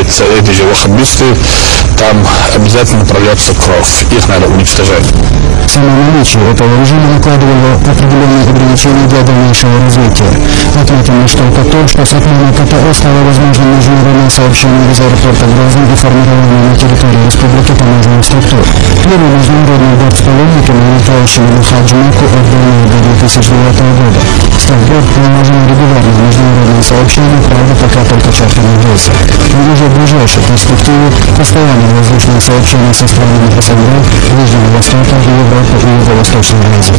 появятся эти же ваххабисты, там обязательно прольется кровь. Их надо уничтожать. Само наличие этого режима накладывало определенные ограничения для дальнейшего развития. Отметим лишь только то, что с отменой КТО стало возможным международное сообщение из аэропорта Грозный и формирование на территории республики таможенных структур. Первый международный борт с паломниками, летающими на Хадж Мекку, отданный до 2009 года. Стал борт наложен регулярное международное сообщение, правда, пока только чартерных рейсов. Но уже в ближайшей перспективе постоянное воздушное сообщение со странами СНГ, Ближнего Востока и Европы и Юго-Восточной Азии.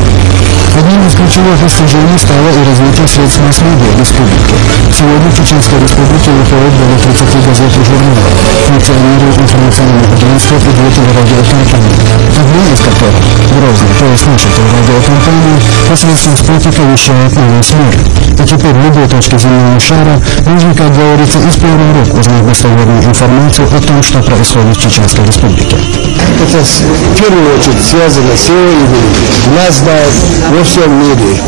Одним из ключевых достижений стало и развитие средств масс-медиа республики. Сегодня в Чеченской республике выходит более 30 газет и журналов, функционируют информационные агентства и 2 телерадиокомпании, одна из которых, Грозный, то есть наша телерадиокомпания, посредством спутника вещает на весь мир. И теперь в любой точке земного шара можно, как говорится, из первых рук узнать достоверную информацию о том, что происходит в Чеченской республике. Это в первую очередь связано с сегодня. Нас знают во всем мире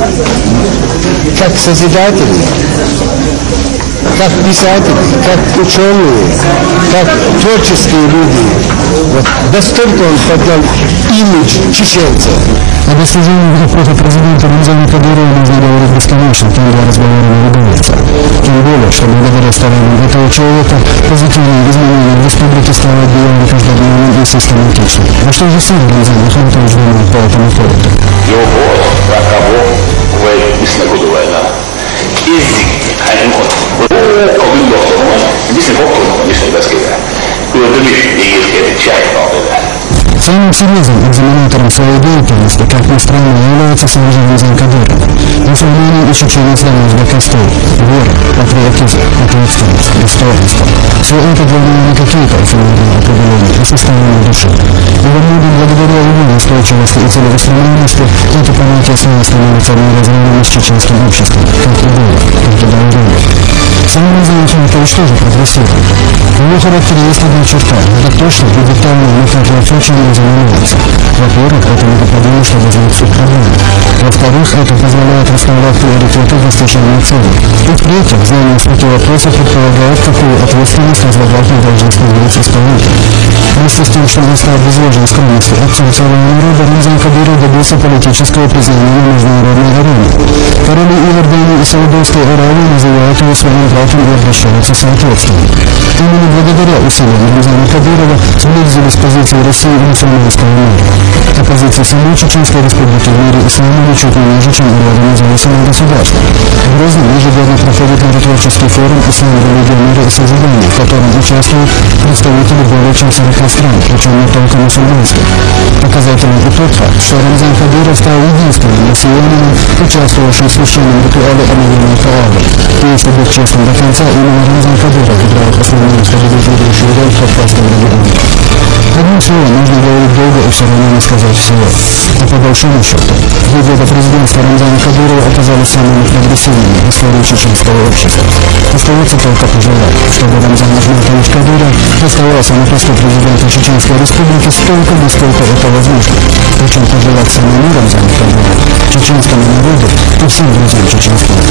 как созидатели, как писатели, как ученые, как творческие люди. Вот настолько он поднял имидж чеченца. О достижениях эпохи президента Рамзана Кадырова можно говорить бесконечно, там для разговора не выдается. Тем более, что благодаря стараниям этого человека позитивные изменения в республике стали отбиваемым каждодневным и систематичным. А что же сам Рамзан Ахматович думает по этому поводу? Его ракабо в Ислагуду война. Изди, Хаймон. Кобин доктор, здесь не доктор, здесь не доскидает. И вот видишь, и чай, Самым серьезным экзаменатором своей деятельности, как ни странно, является сам же Рамзан Кадыров. Мусульманин и чеченец давно до костей. Вера, патриотизм, ответственность, достоинство. Все это для него не какие-то эфемерные определения, а состояние души. И во многом благодаря его настойчивости и целеустремленности это понятие снова становится неразрывным с чеченским обществом, как и было, как и должно быть. Сам Рамзан Ахматович тоже прогрессирует. Его характере есть одна черта – это точно и детально наказывать то, чем он занимается. Во-первых, это необходимо, чтобы знать суть проблемы. Во-вторых, это позволяет расставлять приоритеты в достижении целей. И в-третьих, знание сути вопроса предполагает, какую ответственность возлагать на должностных лиц исполнителей. Вместе с тем, что он стал без ложной скромности отцом целого народа, Рамзан Кадыров добился политического признания на международной арене. Короли Иордании и Саудовской Аравии называют его своим братом и обращаются соответственно. Именно благодаря усилиям Рамзана Кадырова сблизились позиции России и мусульманского мира. А позиции самой Чеченской республики в мире ислама ничуть не ниже, чем у ряда независимых государств. В Грозном ежегодно проходит миротворческий форум «Ислам, религия, мира и созидания», в котором участвуют представители более чем 40 стран, причем не только мусульманских. Показателем и тот факт, что Рамзан Кадыров стал единственным россиянином, участвовавшим в священном ритуале омовения Каабы. И если быть честным до конца, именно Рамзан Кадыров играет основную стабилизирующую роль в Кавказском регионе. Одним словом, можно говорить долго и все равно не сказать всего. А по большому счету, 2 года президентства Рамзана Кадырова оказались самыми прогрессивными в истории чеченского общества. Остается только пожелать, чтобы Рамзан Ахматович Кадыров оставался на посту президента Чеченской республики столько, насколько это возможно. Причем пожелать самому Рамзану Кадырову, чеченскому народу и всем друзьям чеченского.